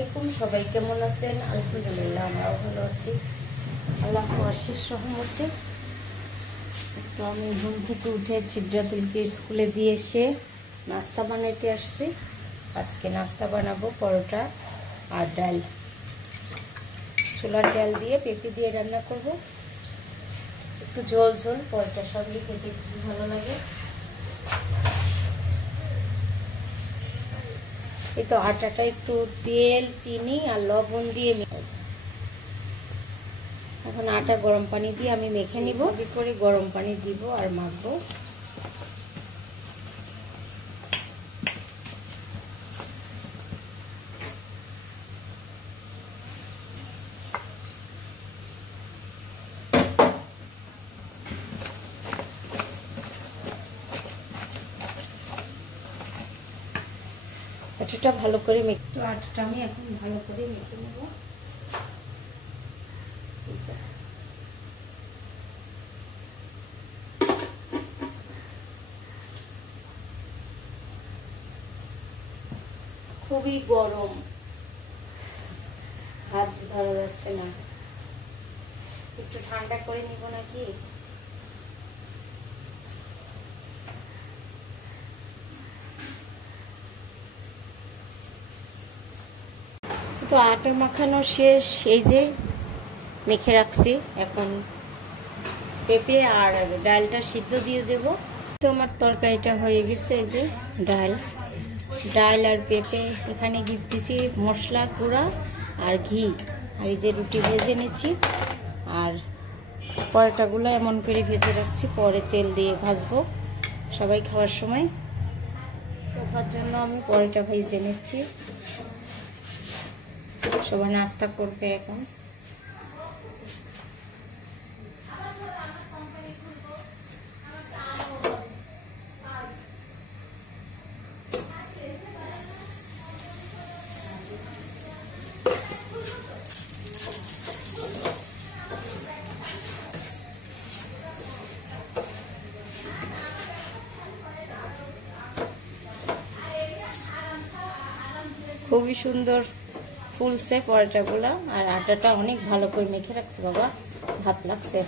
আলাইকুম, সবাই কেমন আছেন? আলহামদুলিল্লাহ আমরাও ভালো আছি, আল্লাহর অশেষ রহমতে। তো আমি ঘুম থেকে উঠে ছিদ্রাতুলকে স্কুলে দিয়ে এসে নাস্তা বানাইতে আসছি। আজকে নাস্তা বানাবো পরোটা আর ডাল, ছোলার ডাল দিয়ে পেঁপে দিয়ে রান্না করব। একটু ঝোল ঝোল, পরোটার সঙ্গে খেতে খুব ভালো লাগে। এই তো আটাটা একটু তেল, চিনি আর লবণ দিয়ে এখন আটা গরম পানি দিয়ে আমি মেখে নিব। করে গরম পানি দিব আর মাখবো। আটাটা ভালো করে মেখে, তো আটাটা আমি এখন ভালো করে মেখে নেব। খুবই গরম, হাত ধরা যাচ্ছে না। একটু ঠান্ডা করে নিব নাকি? তো আটা মাখানো শেষ, এই যে মেখে রাখছি। এখন পেঁপে আর ডালটা সিদ্ধ দিয়ে দেব। তো আমার তরকারিটা হয়ে গেছে। এই যে ডাল আর পেঁপে, এখানে দিচ্ছি মশলা গুঁড়া আর ঘি, আর এই যে রুটি ভেজে নিচ্ছি। আর পরোটাগুলো এমন করে ভেজে রাখছি, পরে তেল দিয়ে ভাজবো সবাই খাওয়ার সময়। সবার জন্য আমি পরোটা ভেজে নিচ্ছি, সবাই নাস্তা করবে এখন। খুবই সুন্দর ফুলছে পরোটাগুলা, আর আটাটা অনেক ভালো করে মেখে রাখছে। বাবা ভাপ লাগছে।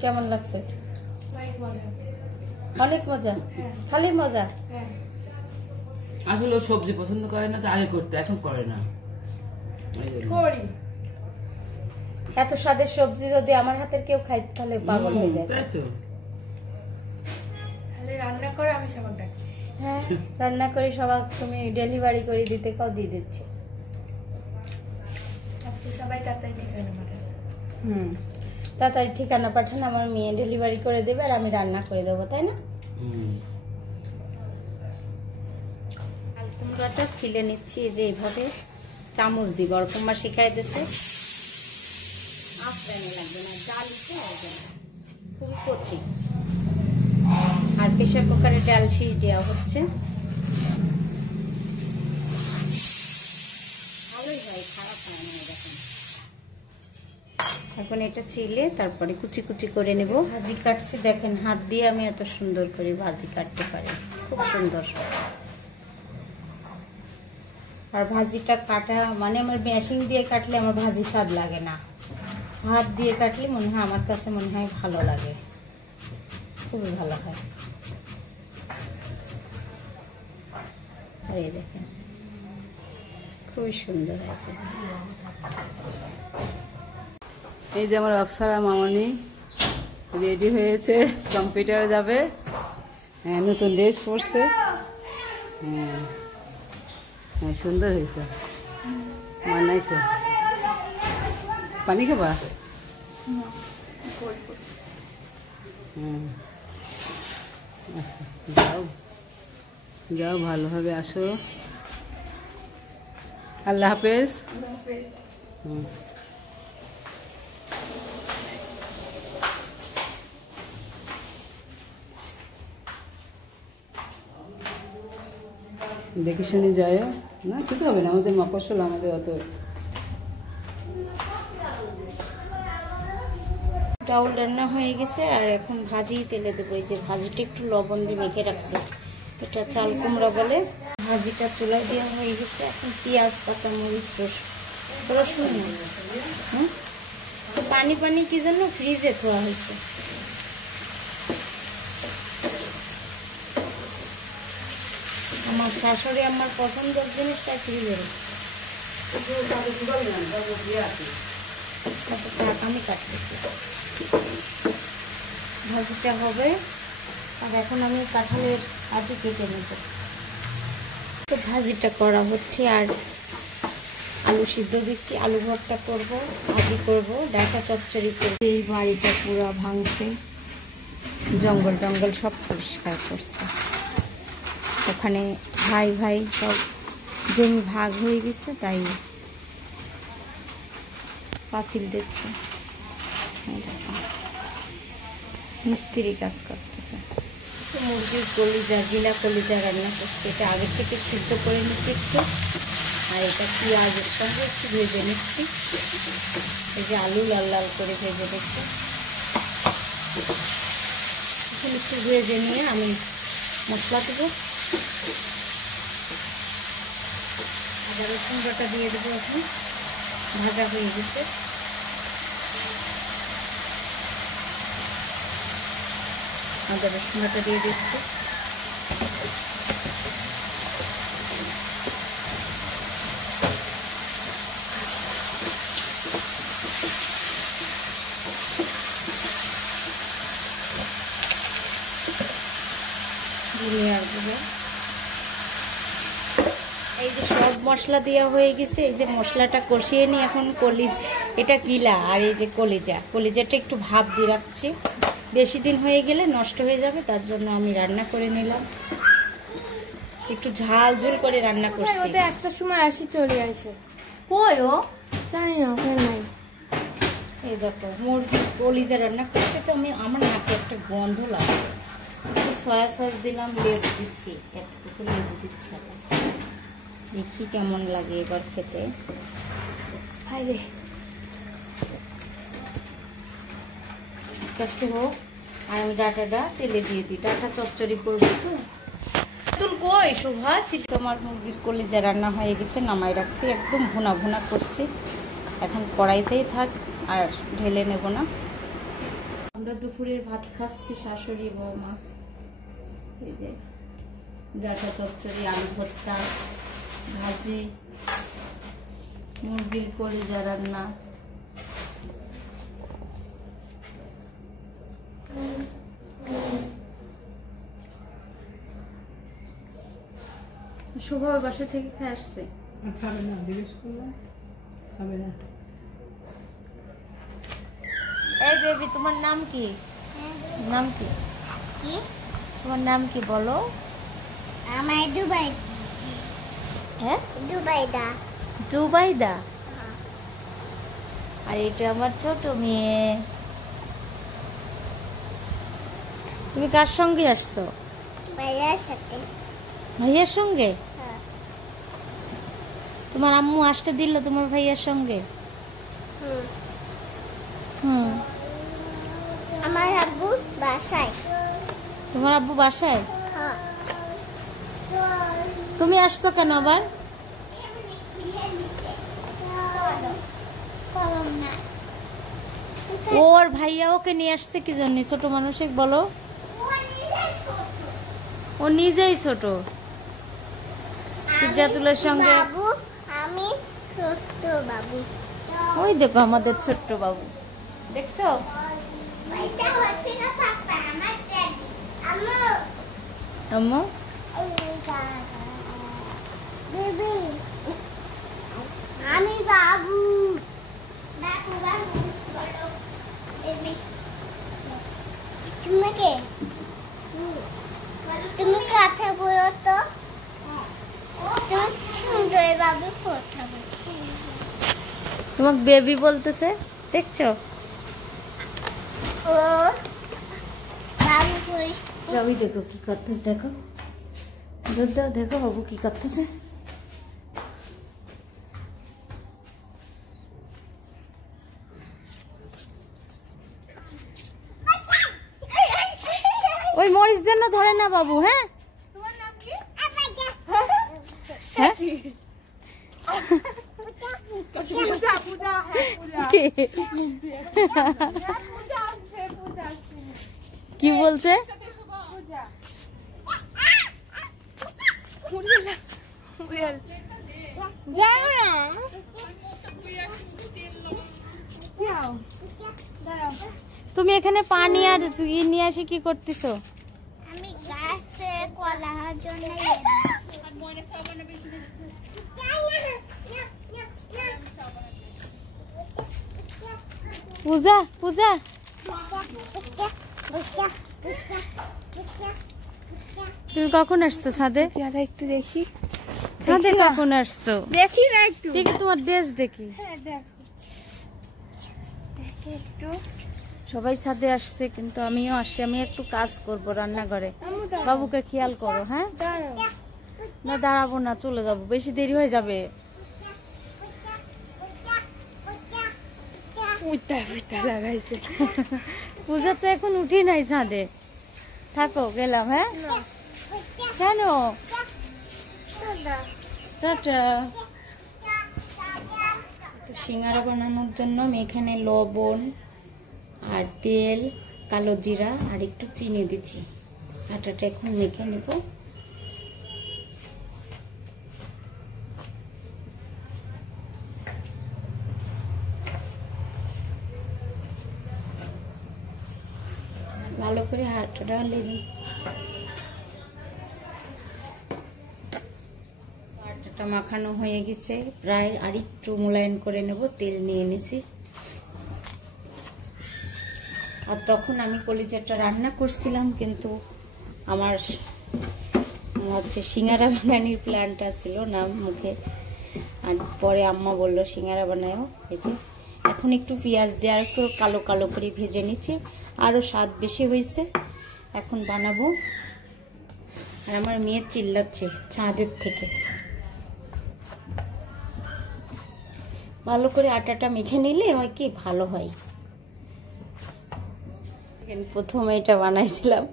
কেমন লাগছে? অনেক মজা। খালি মজা। আসলে সবজি পছন্দ করে না, তো আগে করতে, এখন করে না। এত স্বাদের সবজি যদি আমার হাতের কেউ খাইতে, তাহলে পাগল হয়ে যায়। তাই তো। রান্না করে আমি সবার ডাকি। হ্যাঁ, রান্না করে সবাই তুমি ডেলিভারি করে দিতে কাও দিয়ে দিচ্ছে। সবাই তাড়াতাড়ি ঠিকানা পাঠান। তাড়াতাড়ি ঠিকানা পাঠান, আমার মেয়ে ডেলিভারি করে দেবে আর আমি রান্না করে দেবো, তাই না? আর কুমড়াটা ছিলে নিচ্ছি, এই যে এইভাবে চামচ দিব। আর কুমড়া শিখাই দিচ্ছে লাগবে না, ডাল খুবই কচি। আর প্রেশার কুকারে ডাল শীষ দেওয়া হচ্ছে। ভালোই হয়, খারাপ হয় না। দেখেন এখন এটা ছিলে তারপরে কুচি কুচি করে নেব। ভাজি কাটছি, দেখেন হাত দিয়ে আমি এত সুন্দর করে ভাজি কাটতে পারি, খুব সুন্দর। আর ভাজিটা কাটা মানে আমার মেশিন দিয়ে কাটলে আমার ভাজি স্বাদ লাগে না, হাত দিয়ে কাটলে মনে হয়, আমার কাছে মনে হয় ভালো লাগে, খুবই ভালো হয়। আর এই দেখেন খুবই সুন্দর হয়েছে। এই যে আমার অপসরা মামনি রেডি হয়েছে, কম্পিউটারে যাবে। হ্যাঁ, নতুন ড্রেস পরছে। হ্যাঁ হ্যাঁ, সুন্দর হয়েছে, মানাইছে। পানি খাবা? আচ্ছা, যাও যাও, ভালোভাবে আসো। আল্লাহ হাফেজ। দেখে শুনে যায় না, কিছু হবে না। আমাদের মফস্বল, আমাদের অত ডাউল রান্না হয়ে গেছে আর এখন ভাজি তেলে দেবো। এই যে ভাজিটা একটু লবণ দিয়ে মেখে রাখছি, এটা চাল কুমড়া বলে। ভাজিটা চুলায় দেওয়া হয়ে গেছে, এখন পেঁয়াজ কাঁচামরিচ রসুন তো পানি পানি কি জন্য ফ্রিজে থোয়া হয়েছে। আমার শাশুড়ি আমার পছন্দের জিনিসটা ফ্রিজে আমি কাটতেছি। ভাজিটা হবে আর এখন আমি কাঁঠালের আটি কেটে নেব। তো ভাজিটা করা হচ্ছে আর আলু সিদ্ধ দিচ্ছি, আলু ভর্তা করব, ভাজি করব, ডাঁটা চচ্চড়ি করব। এই বাড়িটা পুরো ভাঙছে, জঙ্গল টঙ্গল সব পরিষ্কার করছে। ওখানে ভাই ভাই সব জমি ভাগ হয়ে গেছে, তাই পাঁচিল দিচ্ছে। মিস্ত্রি কাজ করতেছে। মুরগির কলিজা, গিলা কলিজা রান্না করছে। এটা আগের থেকে সিদ্ধ করে নিচ্ছি একটু, আর এটা পেঁয়াজের সঙ্গে একটু ভেজে নিচ্ছি। এই যে আলু লাল লাল করে ভেজে নিচ্ছি। একটু ভেজে নিয়ে আমি মশলা দেবো, আদা রসুন বাটা দিয়ে দেবো। এখন ভাজা হয়ে গেছে। আদা রসুন বাটা দিয়ে দিচ্ছি। ধনিয়ার গুঁড়ো, এই যে সব মশলা দেওয়া হয়ে গেছে। এই যে মশলাটা কষিয়ে নিই এখন। এটা গিলা আর এই যে কলিজাটা একটু ভাপ দিয়ে রাখছি, বেশি দিন হয়ে গেলে নষ্ট হয়ে যাবে, তার জন্য আমি রান্না করে নিলাম। একটু ঝাল ঝোল করে রান্না করছি। একটা সময় আসি চলে আসে, কই ও জানি না ওখানে নাই। এই দেখো মুরগির কলিজা রান্না করছে, তো আমার নাকে একটা গন্ধ লাগছে। একটু সয়া সস দিলাম, লেবু দিচ্ছি, একটু লেবু দিচ্ছি। দেখি কেমন লাগে এবার খেতে। হাইরে আস্তে আস্তে হোক। আর আমি ডাঁটাটা তেলে দিয়ে দিই, ডাঁটা চচ্চড়ি করবো। তো তুল কই শোভা, তোমার মুরগির কলিজা রান্না হয়ে গেছে, নামাই রাখছি, একদম ভুনা ভুনা করছি। এখন কড়াইতেই থাক, আর ঢেলে নেব না। আমরা দুপুরের ভাত খাচ্ছি শাশুড়ি বৌমা। এই যে ডাঁটা চচ্চড়ি, আলু ভর্তা, ভাজি, মুরগির কলিজা রান্না। শোভা বাসা থেকে খেয়ে আসছে। খাবে না, জিজ্ঞেস করলাম, খাবে না। এই বেবি, তোমার নাম কি? নাম কি? কি? তোমার নাম কি বলো? আমার দুবাই। হ্যাঁ, দুবাইদা। জুবাইদা। আর এটা আমার ছোট মেয়ে। তুমি কার সঙ্গে আসছো? ভাইয়ার সাথে। ভাইয়ার সঙ্গে? হ্যাঁ। তোমার আম্মু আসতে দিল তোমার ভাইয়ার সঙ্গে? হুম। হুম। আমার আব্বু বাসায়। তোমার আব্বু বাসায়? হ্যাঁ। তুমি আসছো কেন আবার? কলম না। ওর ভাইয়া ওকে নিয়ে আসছে কি জন্য? ছোট মানুষে বলো। ও নিজেই ছোট। সিদ্ধাতুলের সঙ্গে। বাবু, আমি ছোট্ট বাবু। ওই দেখো আমাদের ছোট্ট বাবু, দেখছো? এটা হচ্ছে না পাপা, আমার ড্যাডি। আম্মু। আম্মু বেবি, আমি বাবু। বাবু বাবু বলো। বেবি, তুমি কে? তুমি কথা বলো তো। তুমি সুন্দর বাবু কথা বলছো। তোমাকে বেবি বলতেছে, দেখছো? ও বাবু বলছে। ওই দেখো কি করতেছে, দেখো দুধ দাও, দেখো বাবু কি করতেছে। ওই মরিচ যেন ধরে না বাবু। হ্যাঁ, তোমার নাম হ্যাঁ কি বলছে? তুমি এখানে পানি আর নিয়ে আসি কি করতেছো? আমি গাছে কলার জন্য পূজা পূজা তুমি কখন আসছো ছাদে? একটু দেখি, ছাদে কখন আসছো? দেখি না একটু দেখি তোমার ড্রেস দেখি। হ্যাঁ দেখো, দেখি একটু। সবাই ছাদে আসছে কিন্তু আমিও আসছি। আমি একটু কাজ করব রান্নাঘরে। বাবুকে খেয়াল করো। হ্যাঁ দাঁড়াও, না দাঁড়াবো না, চলে যাবো, বেশি দেরি হয়ে যাবে। উইটা লাগাইছে। পূজা তো এখন উঠি নাই ছাদে, থাকো গেলাম। হ্যাঁ কেন? টাটা। তো সিঙ্গারা বানানোর জন্য আমি এখানে লবণ আর তেল, কালো জিরা আর একটু চিনি দিচ্ছি। আটাটা এখন মেখে নেব। ভালো করে আটাটা লেগে আটাটা মাখানো হয়ে গেছে প্রায়। আর একটু মোলায়েম করে নেব। তেল নিয়ে নিছি। আর তখন আমি কলিজাটা রান্না করছিলাম কিন্তু আমার হচ্ছে সিঙ্গারা বানানোর প্ল্যানটা ছিল না মুখে। আর পরে আম্মা বলল সিঙ্গারা বানায়ও। এই যে এখন একটু পেঁয়াজ দিয়ে আর একটু কালো কালো করে ভেজে নিচ্ছি, আরও স্বাদ বেশি হয়েছে। এখন বানাবো। আর আমার মেয়ে চিল্লাচ্ছে ছাদের থেকে। ভালো করে আটাটা মেখে নিলে হয় কি ভালো হয়। প্রথমে এটা বানাইছিলাম,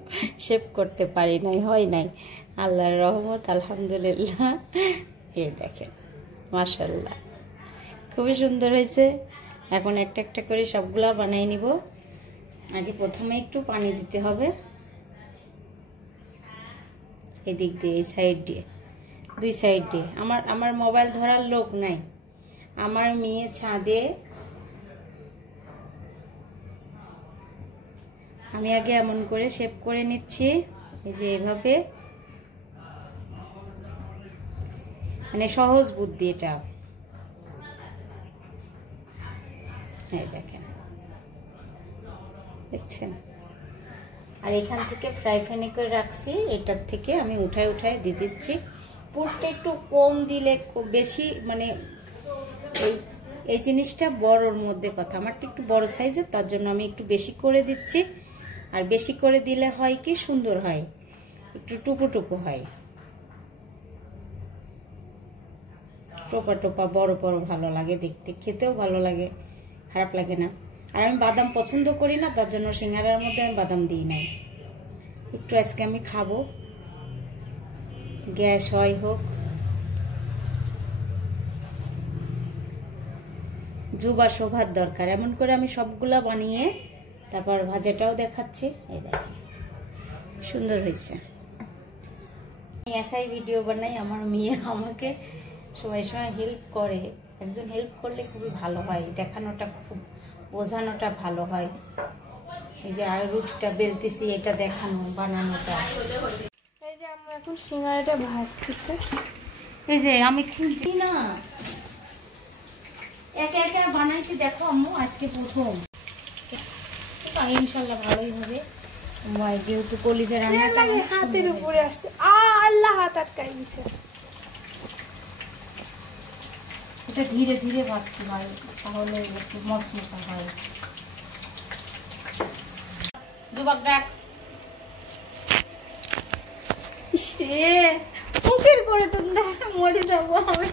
শেপ করতে পারি নাই, হয় নাই। আল্লাহর রহমত, আলহামদুলিল্লাহ। এই দেখেন মাশাআল্লাহ খুবই সুন্দর হয়েছে। এখন একটা একটা করে সবগুলা বানাই নিব। আগে প্রথমে একটু পানি দিতে হবে এদিক দিয়ে, এই সাইড দিয়ে, দুই সাইড দিয়ে। আমার মোবাইল ধরার লোক নাই। আমার মেয়ে ছাদে, আমি আগে এমন করে শেপ করে নিচ্ছি। এই যে এভাবে, মানে সহজ বুদ্ধি এটা। এই দেখেন, দেখছেন? আর এখান থেকে ফ্রাই প্যানে করে রাখছি, এটার থেকে আমি উঠায় উঠায় দিয়ে দিচ্ছি। পুরটা একটু কম দিলে বেশি, মানে এই জিনিসটা বড়র মধ্যে কথা। আমারটা একটু বড় সাইজের, তার জন্য আমি একটু বেশি করে দিচ্ছি। আর বেশি করে দিলে হয় কি সুন্দর হয়, একটু টুকু টুকু হয়, টোপা টোপা বড় বড় ভালো লাগে দেখতে, খেতেও ভালো লাগে, খারাপ লাগে না। আর আমি বাদাম পছন্দ করি না, তার জন্য সিঙ্গারার মধ্যে আমি বাদাম দিই নাই। একটু আজকে আমি খাবো, গ্যাস হয় হোক। জুবা শোভার দরকার। এমন করে আমি সবগুলা বানিয়ে তারপর ভাজাটাও দেখাচ্ছি। এই দেখেন সুন্দর হয়েছে। আমি একাই ভিডিও বানাই, আমার মেয়ে আমাকে সময় সময় হেল্প করে। একজন হেল্প করলে খুবই ভালো হয়, দেখানোটা খুব, বোঝানোটা ভালো হয়। এই যে আর রুটিটা বেলতেছি, এটা দেখানো, বানানোটা। এই যে আমরা এখন সিঙ্গারাটা ভাজতেছি। এই যে আমি খুঁজি না, একা একা বানাইছি। দেখো আম্মু আজকে প্রথম, ইনশাল্লাহ ভালোই হবে। যেহেতু কলিজা রান্নাটা হাতের উপরে আসতে, আল্লাহ হাত আটকাই দিছে। এটা ধীরে ধীরে ভাজতে হয়, তাহলে একটু মশমশা হয়। যুবক ডাক, সে মুখের করে তো মরে যাবো আমি।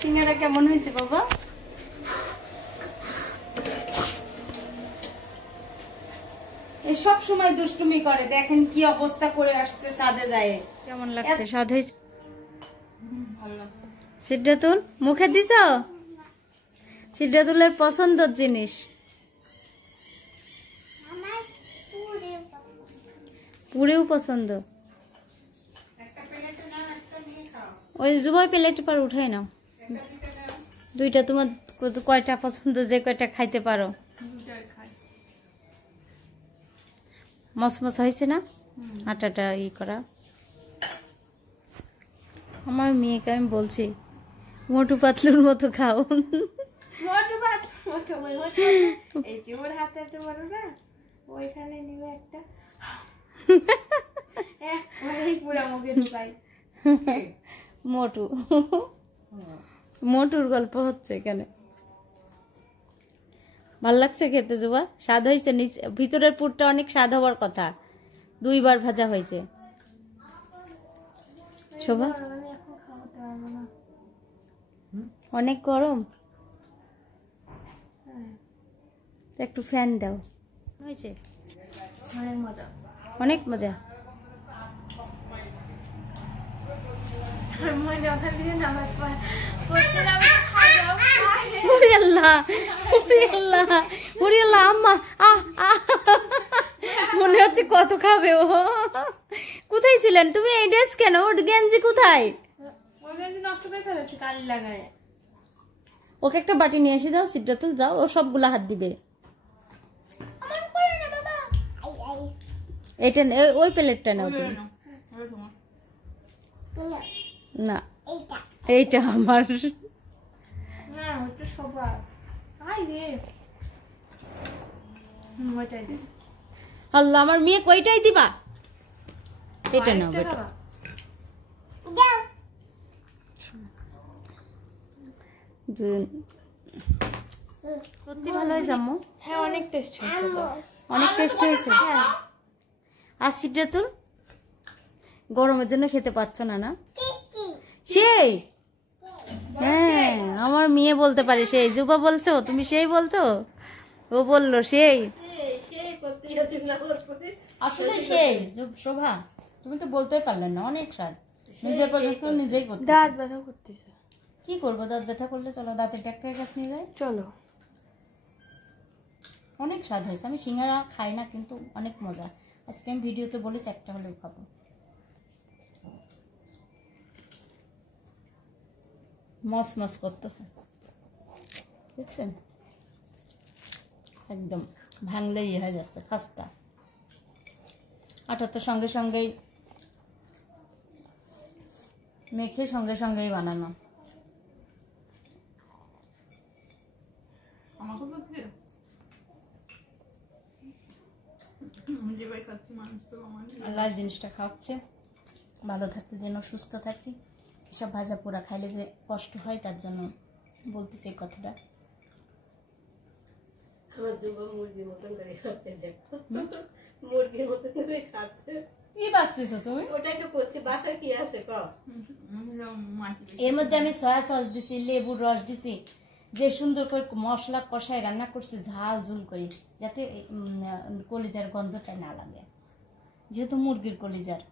সিঙ্গারা কেমন হয়েছে বাবা? এই সব সময় দুষ্টুমি করে, দেখেন কি অবস্থা করে আসছে ছাদে যায়। কেমন লাগছে? স্বাদ হয়েছে? সিদ্ধাতুল মুখে দিছ? সিদ্ধাতুলের পছন্দের জিনিস আমার পুরে পুরেও পছন্দ। ওই জুবাই প্লেট পার উঠাই নাও, দুইটা। তোমার কয়টা পছন্দ, যে কয়টা খাইতে পারো। মসমস হয়েছে না আটাটা ই করা? আমার মেয়েকে আমি বলছি মোটু পাতলুর মতো খাও। মোটু পাতলু মতো এই যে ওর হাতে এত বড় না, ওইখানে নিবে একটা একবারেই পুরো মুখে ঢুকাই। মোটু, মোটুর গল্প হচ্ছে এখানে। ভাল লাগছে খেতে জুবা? স্বাদ হয়েছে? নিচে ভিতরের পুরটা অনেক স্বাদ হওয়ার কথা, 2 বার ভাজা হয়েছে। শোভা আমি এখন খাওয়াতে পারবো না। অনেক গরম, তো একটু ফ্যান দাও। হয়েছে? অনেক মজা। অনেক মজা। আর মনে ওখান থেকে নামাজ পড়তে যাবে, খাওয়া দাওয়া খাবে। ওরে আল্লাহ, ওরে আল্লাহ, ওরে আল্লাহ, আম্মা মনে হচ্ছে কত খাবে ও। কোথায় ছিলেন তুমি? এই ড্রেস কেন? ওর গেঞ্জি কোথায়? ওই গেঞ্জি নষ্ট করে ফেলেছি কালি লাগায়। ওকে একটা বাটি নিয়ে এসে দাও, সিদ্ধাতুল যাও, ও সবগুলা হাত দিবে। আমার করে না বাবা। এটা ওই প্লেটটা নাও তুমি। না এইটা এইটা আমার। না ওটা সবার। আই রে ওইটাই দে। আল্লাহ, আমার মেয়ে কয়টাই দিবা? এটা নাও আরেকটা বেটা। খাবা? দাও সত্যি ভালো হয়েছে আম্মু, হ্যাঁ অনেক টেস্ট হয়েছে তো। অনেক টেস্ট হয়েছে। আর সিদ্ধাতুল গরমের জন্য খেতে পারছো না? না সেই, হ্যাঁ আমার মেয়ে বলতে পারে সেই। জুবা বলছো, তুমি সেই বলছো? ও বললো সেই। আসলে সেই শোভা, তুমি তো বলতেই পারলে না। অনেক স্বাদ, নিজে পর্যন্ত নিজেই করতে। দাঁত ব্যথা করতেছে। কি করবো, দাঁত ব্যথা করলে? চলো দাঁতের ডাক্তারের কাছে নিয়ে যাই। চলো। অনেক স্বাদ হয়েছে। আমি সিঙ্গারা খাই না, কিন্তু অনেক মজা। আজকে আমি ভিডিওতে বলেছি একটা হলেও খাবো। মস মস করতেছে, দেখছেন? একদম ভাঙলেই হয়ে যাচ্ছে খাস্তা। আটা তো সঙ্গে সঙ্গেই মেখে সঙ্গে সঙ্গেই বানানো। আল্লাহ জিনিসটা খাওয়াচ্ছে, ভালো থাকতে যেন, সুস্থ থাকি। এসব ভাজা পোড়া খাইলে যে কষ্ট হয়, তার জন্য বলতেছি এই কথাটা। আমার যুব মুরগির মতন করে খাচ্ছে, দেখো মুরগির মতন করে খাচ্ছে। কি বাঁচতেছো তুমি? ওটাই তো করছি, বাসায় কি আছে ক? এর মধ্যে আমি সয়া সস দিছি, লেবুর রস দিছি, যে সুন্দর করে মশলা কষায় রান্না করছি, ঝাল ঝুল করি, যাতে কলিজার গন্ধটা না লাগে, যেহেতু মুরগির কলিজার।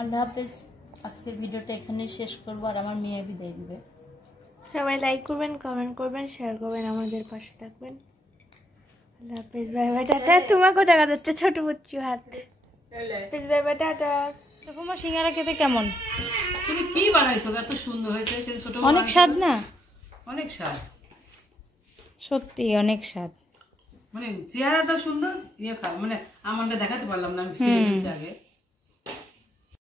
আল্লাহ হাফেজ। আজকের ভিডিওটা এখানেই শেষ করবো, আর আমার মেয়ে বিদায় দিবে। সবাই লাইক করবেন, কমেন্ট করবেন, শেয়ার করবেন, আমাদের পাশে থাকবেন। আল্লাহ হাফেজ, বাই বাই, টাটা। তোমাকেও দেখা যাচ্ছে ছোট বুচ্চু হাত। Bye bye, tata. তোমার সিঙ্গারা খেতে কেমন? তুমি কি বানাইছো? এত সুন্দর হয়েছে, সে ছোট অনেক স্বাদ না? অনেক স্বাদ, সত্যি অনেক স্বাদ। মানে চেহারাটা সুন্দর। ইয়ে খা, মানে আমারটা দেখাতে পারলাম না, আমি ফিরে গেছি আগে।